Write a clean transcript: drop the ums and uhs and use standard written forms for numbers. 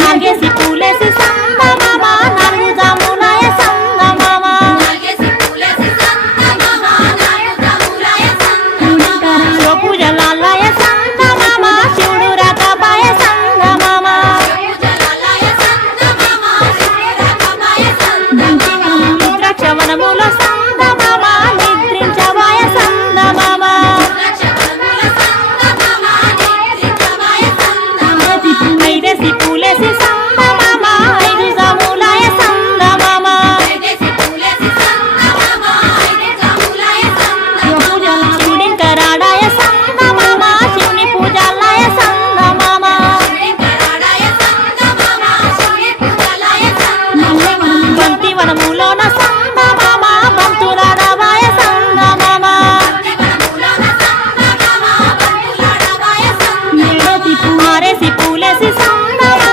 నాగేసి పూలేసి సంగమామ నాలుగు జాములాయ సంగమామ శివ పూజలాలయ సంగమామ శివుడు రాకపాయ సంగమామ ద్రాక్షవనములో సంగమామ నిద్రించవాయ సంగమామ ఐదేసి పూలేసి సంగమామ ఐదు జాములాయ సంగమామ శివుడింకరాడాయ సంగమామ శివుని పూజాలయ సంగమామ బంతి వనములోన